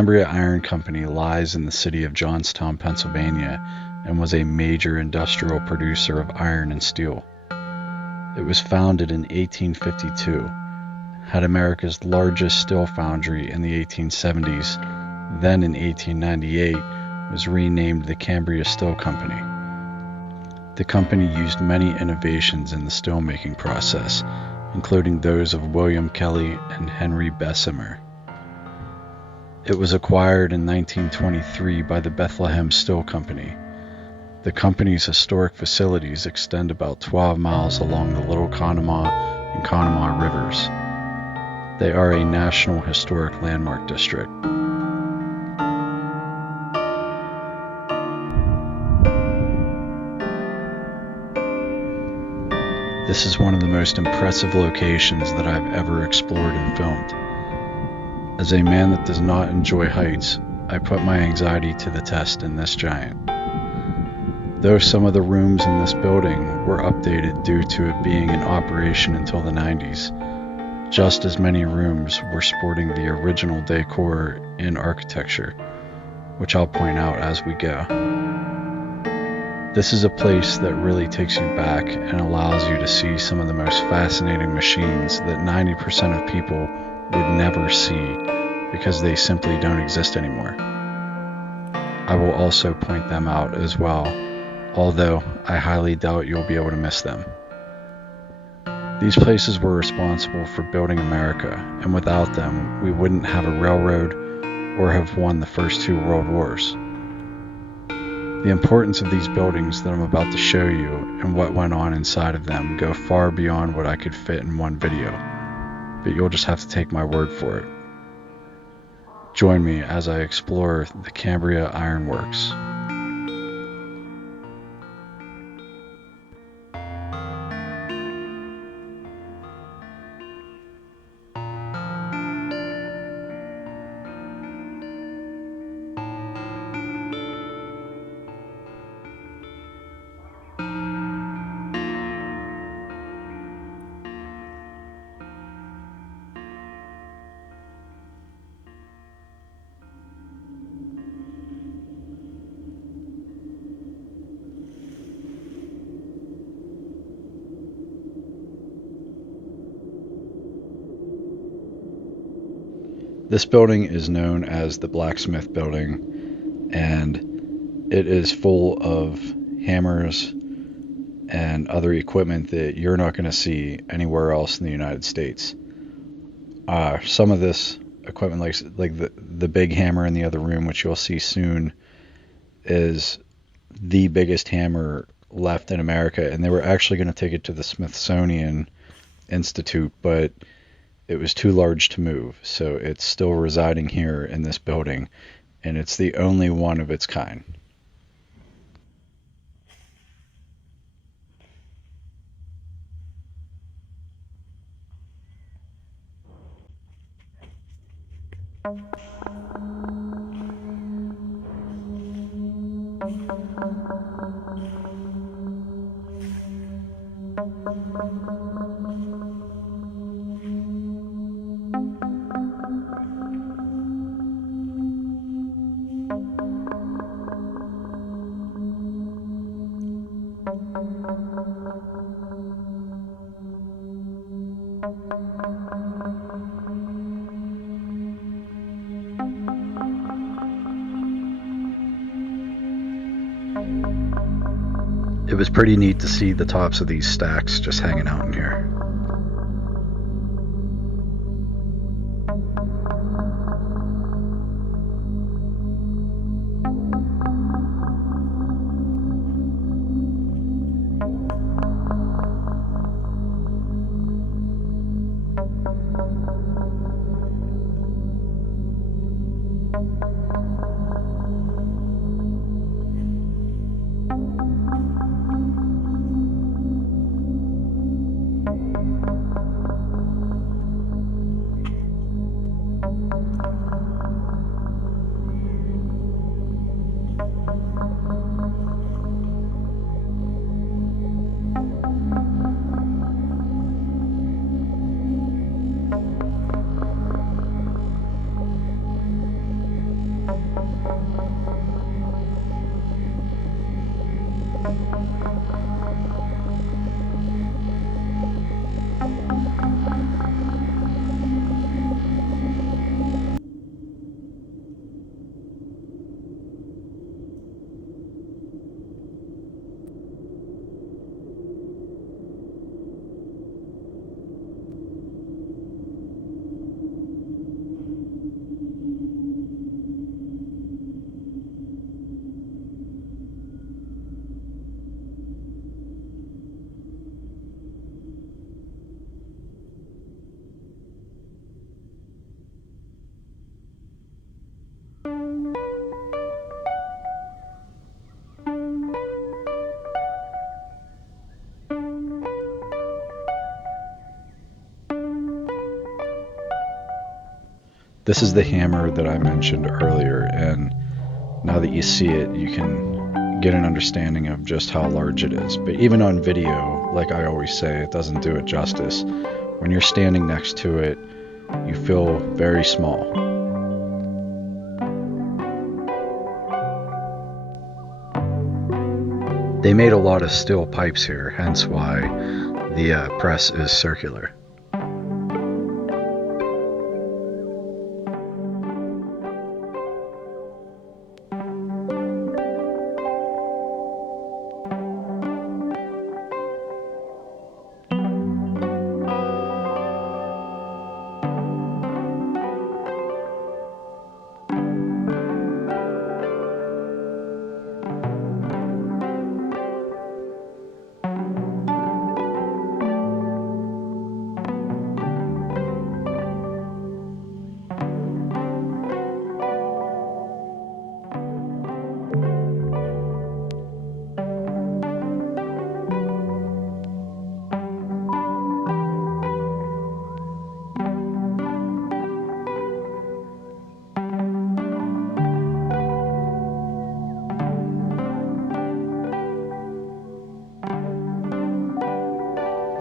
Cambria Iron Company lies in the city of Johnstown, Pennsylvania, and was a major industrial producer of iron and steel. It was founded in 1852, had America's largest steel foundry in the 1870s, then in 1898 was renamed the Cambria Steel Company. The company used many innovations in the steelmaking process, including those of William Kelly and Henry Bessemer. It was acquired in 1923 by the Bethlehem Steel Company. The company's historic facilities extend about 12 miles along the Little Conemaugh and Conemaugh rivers. They are a National Historic Landmark District. This is one of the most impressive locations that I've ever explored and filmed. As a man that does not enjoy heights, I put my anxiety to the test in this giant. Though some of the rooms in this building were updated due to it being in operation until the 90s, just as many rooms were sporting the original decor and architecture, which I'll point out as we go. This is a place that really takes you back and allows you to see some of the most fascinating machines that 90% of people would never see because they simply don't exist anymore. I will also point them out as well, although I highly doubt you'll be able to miss them. These places were responsible for building America, and without them, we wouldn't have a railroad or have won the first 2 world wars. The importance of these buildings that I'm about to show you and what went on inside of them go far beyond what I could fit in one video, but you'll just have to take my word for it. Join me as I explore the Cambria Ironworks. This building is known as the Blacksmith Building, and it is full of hammers and other equipment that you're not going to see anywhere else in the United States. Some of this equipment, like the big hammer in the other room, which you'll see soon, is the biggest hammer left in America, and they were actually going to take it to the Smithsonian Institute, but it was too large to move, so it's still residing here in this building, and it's the only one of its kind. It was pretty neat to see the tops of these stacks just hanging out in here. This is the hammer that I mentioned earlier, and now that you see it, you can get an understanding of just how large it is. But even on video, like I always say, it doesn't do it justice. When you're standing next to it, you feel very small. They made a lot of steel pipes here, hence why the press is circular.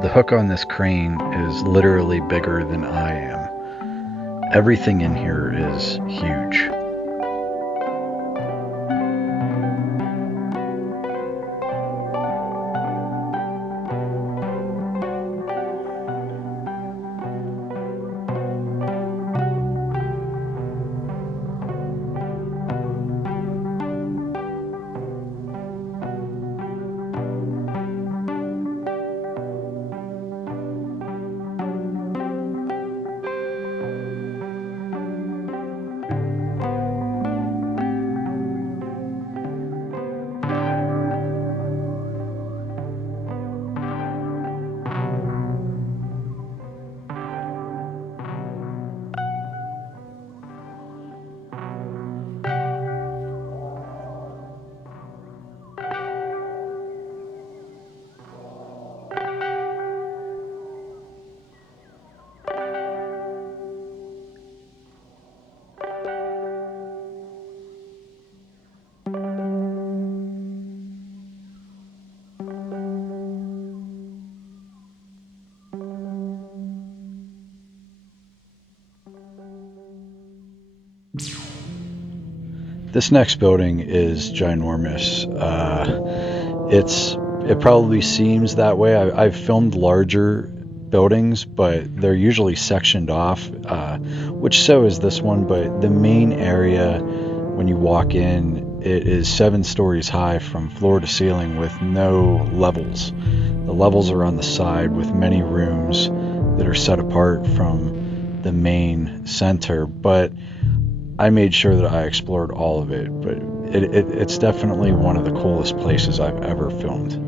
The hook on this crane is literally bigger than I am. Everything in here is huge. This next building is ginormous. It probably seems that way. I've filmed larger buildings, but they're usually sectioned off, which so is this one. But the main area, when you walk in, it is 7 stories high from floor to ceiling with no levels. The levels are on the side with many rooms that are set apart from the main center, but I made sure that I explored all of it. But it's definitely one of the coolest places I've ever filmed.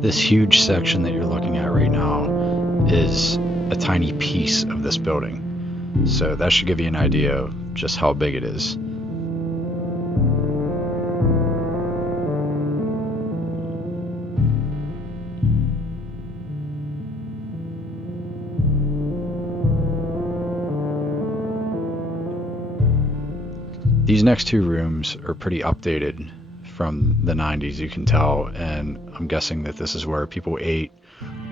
This huge section that you're looking at right now is a tiny piece of this building. So that should give you an idea of just how big it is. These next two rooms are pretty updated from the 90s, you can tell, and I'm guessing that this is where people ate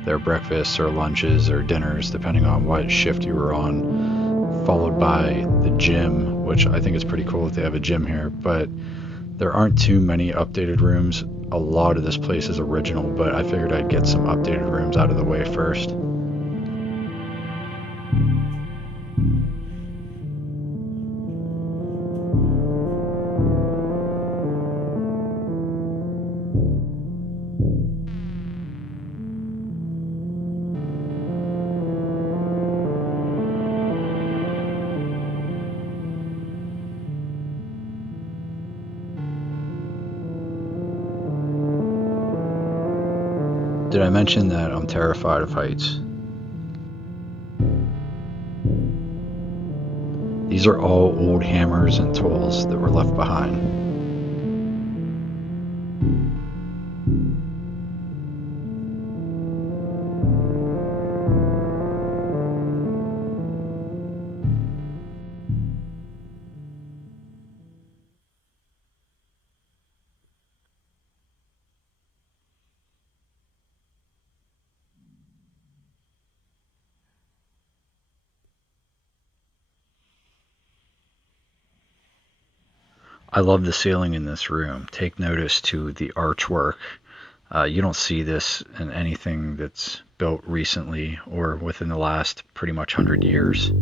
their breakfasts or lunches or dinners, depending on what shift you were on, followed by the gym, which I think is pretty cool that they have a gym here, but there aren't too many updated rooms. A lot of this place is original, but I figured I'd get some updated rooms out of the way first. Did I mention that I'm terrified of heights? These are all old hammers and tools that were left behind. I love the ceiling in this room. Take notice to the archwork. You don't see this in anything that's built recently or within the last pretty much 100 years.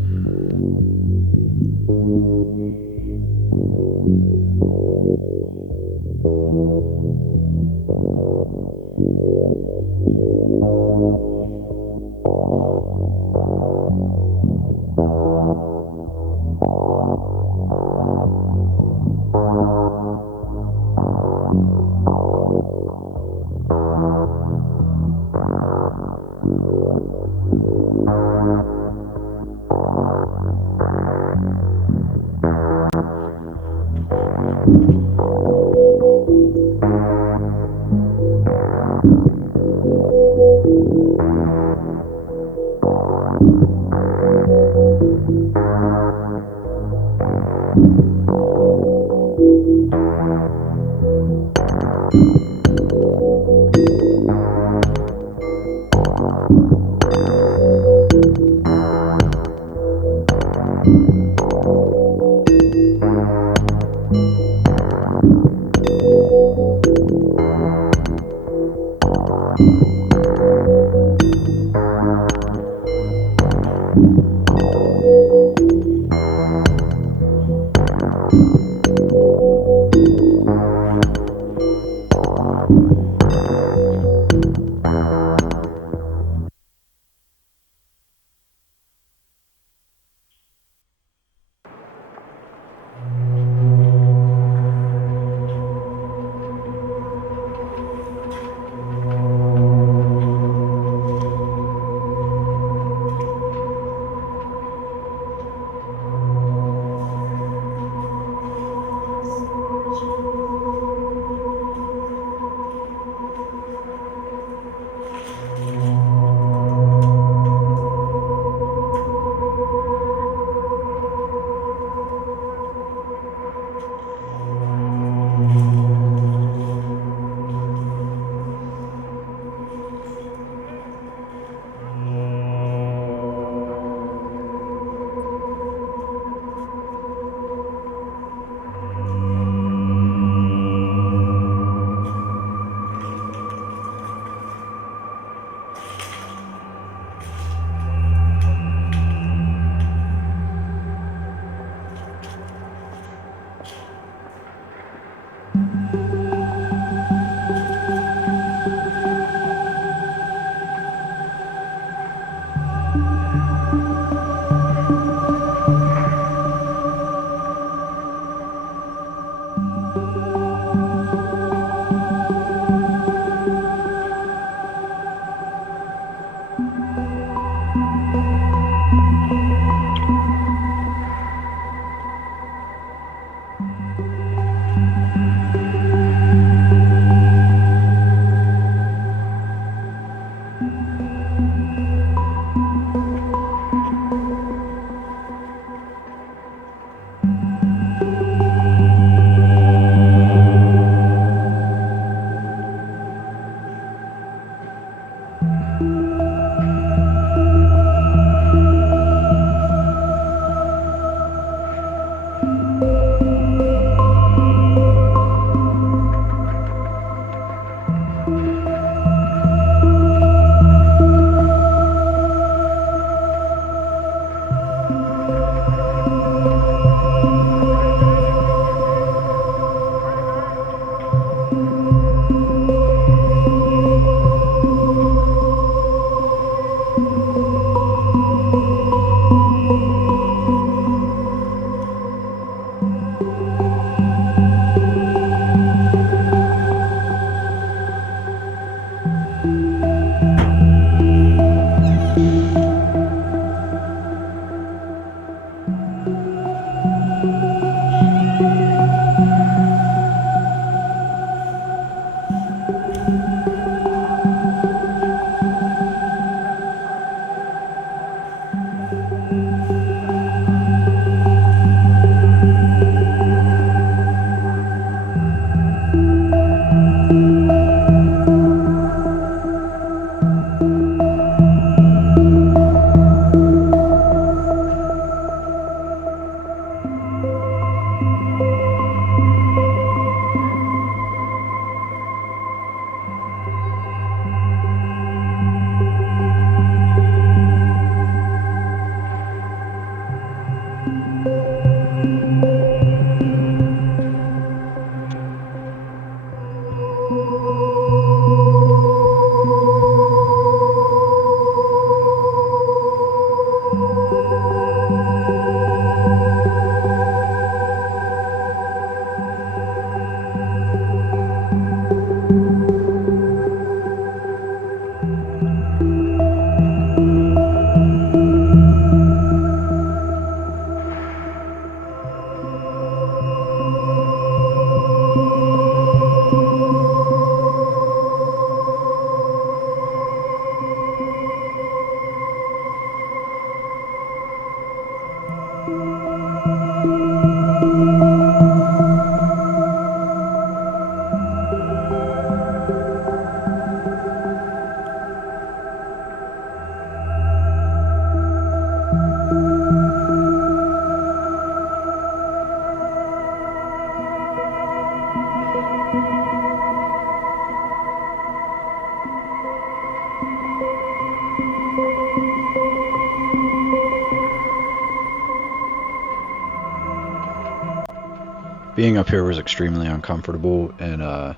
Being up here was extremely uncomfortable, and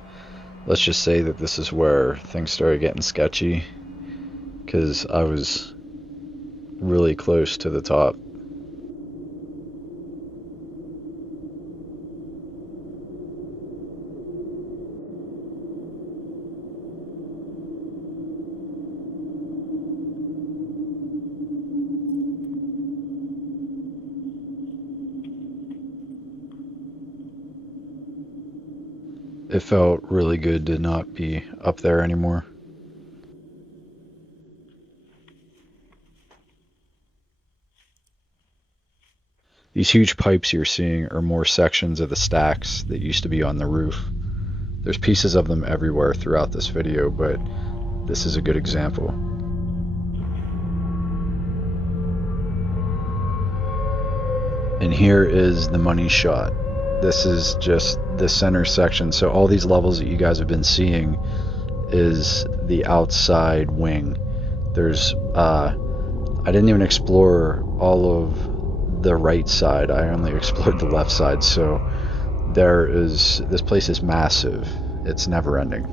let's just say that this is where things started getting sketchy, because I was really close to the top. It felt really good to not be up there anymore. These huge pipes you're seeing are more sections of the stacks that used to be on the roof. There's pieces of them everywhere throughout this video, but this is a good example. And here is the money shot. This is just the center section. So all these levels that you guys have been seeing is the outside wing. There's I didn't even explore all of the right side. I only explored the left side. So this place is massive. It's never ending.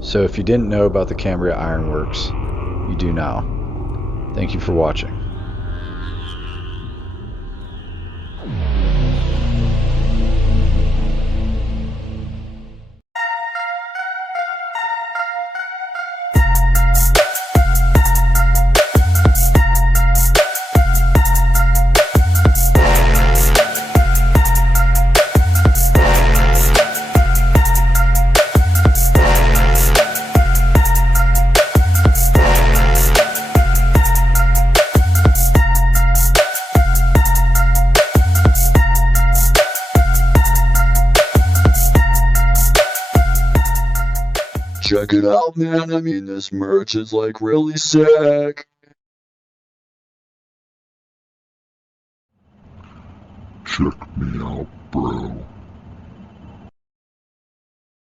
So if you didn't know about the Cambria Ironworks, you do now. Thank you for watching. Check it out, man. I mean, this merch is like really sick. Check me out, bro.